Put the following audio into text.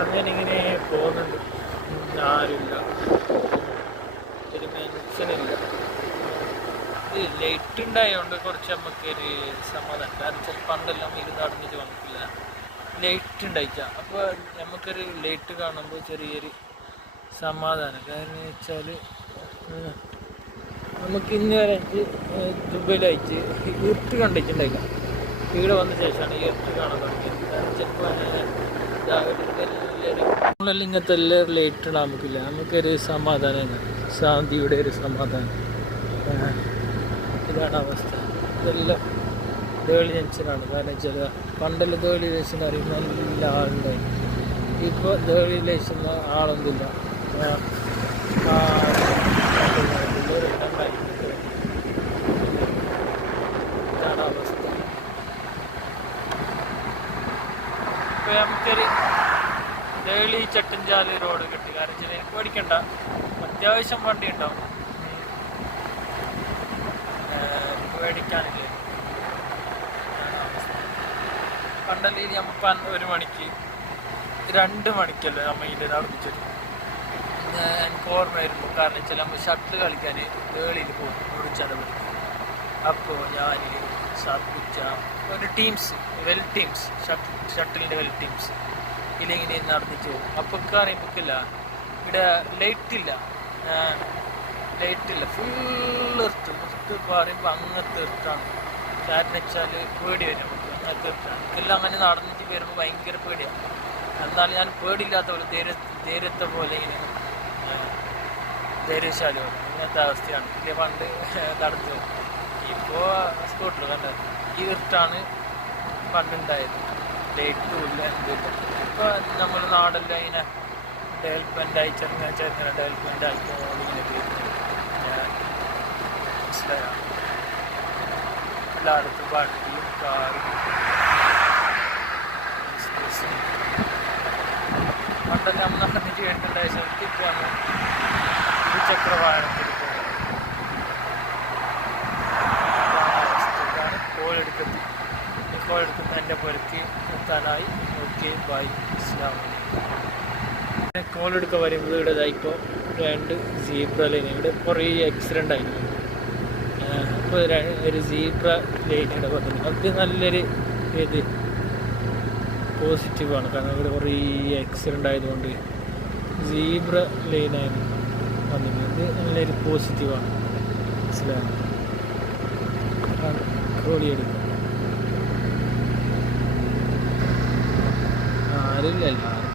അങ്ങനിങ്ങനെ പോകുന്നുണ്ട്. ആരുമില്ല, ഒരു മെൻഷനില്ല. ഇത് ലൈറ്റ് ഉണ്ടായതുകൊണ്ട് കുറച്ച് നമുക്കൊരു സമാധാനം. കാരണം ചില പണ്ടെല്ലാം ഇരുന്ന് അടഞ്ഞിട്ട് വന്നിട്ടില്ല, ലൈറ്റ് ഉണ്ടായിച്ച. അപ്പോൾ നമുക്കൊരു ലൈറ്റ് കാണുമ്പോൾ ചെറിയൊരു സമാധാനം. കാരണം വെച്ചാൽ നമുക്ക് ഇന്ന് വരെ ദുബൈയിലയച്ച് ഇരുട്ട് കണ്ടിട്ടുണ്ടായില്ല. ഇവിടെ വന്ന ശേഷമാണ് ഈ ഇരുട്ട് കാണാൻ തുടങ്ങിയത്. ചിലപ്പോൾ നമ്മളെല്ലാം ഇങ്ങനത്തെ എല്ലാവരും ലൈറ്റ് ഇടാൻ നമുക്കില്ല. നമുക്കൊരു സമാധാനമാണ്, ശാന്തിയുടെ ഒരു സമാധാനം. ഇതാണ് അവസ്ഥ. ഇതെല്ലാം ദേളി ജംഗ്ഷനാണ്. കാരണം വെച്ചാൽ പണ്ടെല്ലാം ദേളി ജംഗ്ഷൻ അറിയുന്ന നല്ല ആളുണ്ടായി. ഇപ്പോൾ ദേളി ജംഗ്ഷൻ ആളൊന്നുമില്ല. ഇതാണ് അവസ്ഥ. ഇപ്പോൾ നമുക്കൊരു ദേളി ചട്ടഞ്ചാല് റോഡ് കിട്ടി. കാരണം വെച്ചാൽ എനിക്ക് പേടിക്കണ്ട, അത്യാവശ്യം വണ്ടി ഉണ്ടാവും, പേടിക്കാനില്ല. പണ്ടല്ലേ നമുക്ക് 1 മണിക്ക് 2 മണിക്കല്ലേ നമ്മൾ ഇതിൽ നടപ്പിച്ചത്. എനിക്ക് ഓർമ്മ വരുന്നു. കാരണം വെച്ചാൽ നമ്മൾ ഷട്ടിൽ കളിക്കാൻ വേളിയിൽ പോകും ഓടിച്ചടപടി. അപ്പോൾ ഞാൻ ഷർപ്പിച്ച ഒരു ടീംസ്, വെൽ ടീംസ്, ഷട്ടിലിൻ്റെ വെൽ ടീംസ് ഇതിലിങ്ങനെ നടന്നിട്ട് പോകും. അപ്പോൾ അറിയുമ്പോക്കില്ല ഇവിടെ ലൈറ്റില്ല, ഫുൾ എർത്ത് പറയുമ്പോൾ അങ്ങനത്തെ എർത്താണ്. കാരണം വെച്ചാൽ പേടി വരും നമുക്ക്. അങ്ങനത്തെ എർത്താണ്. എനിക്കെല്ലാം അങ്ങനെ നടന്നിട്ട് വരുമ്പോൾ ഭയങ്കര പേടിയാണ്. എന്നാലും ഞാൻ പേടിയില്ലാത്ത പോലെ ധൈര്യത്തെ പോലെ ഇങ്ങനെ ധൈര്യശാലിയാണ്. ഇങ്ങനത്തെ അവസ്ഥയാണ്. ഇല്ല പണ്ട് നടന്നു. ഇപ്പോൾ സ്കൂട്ടർ കണ്ട ഈ ഇർത്താണ് പണ്ടുണ്ടായത്. ലൈറ്റും ഇല്ല, എന്തില്ല. ഇപ്പോൾ നമ്മുടെ നാടെല്ലാം ഇങ്ങനെ ഡെവലപ്മെൻ്റായി ചെറുങ്ങനെ ഡെവലപ്മെൻ്റായി ഇങ്ങനെ മനസ്സിലായോ? എല്ലായിടത്തും വണ്ടിയും കാറും പണ്ടെല്ലാം നമ്മൾ നടന്നിട്ട് വേണ്ടിണ്ടായ സ്ഥലത്ത് ഇപ്പോൾ വന്ന് ഇരുചക്ര വാഹനത്തിൽ പോകുന്നത്. കോളെടുക്കത്തി കോളെടുക്കുന്ന എൻ്റെ പുരക്ക് എത്താനായി. ഓക്കെ, ബൈ, അസ്സലാമു അലൈക്കും. കോളെടുക്കാൻ വരുമ്പോൾ ഇവിടെ ഇപ്പോൾ 2 സീബ്ര ലൈൻ. ഇവിടെ കുറേ ആക്സിഡൻ്റ് ആയിരുന്നു. അപ്പോൾ ഒരു സീബ്ര ലൈൻ ഇവിടെ വന്നത് അത് നല്ലൊരു പോസിറ്റീവാണ്. കാരണം ഇവിടെ കുറേ ആക്സിഡൻ്റ് ആയതുകൊണ്ട് സീബ്ര ലൈനായിരുന്നു വന്നിട്ടുണ്ട്. നല്ലൊരു പോസിറ്റീവാണ്. മനസ്സിലായി? കോളിയെടുക്കും ആരില്ലല്ലോ.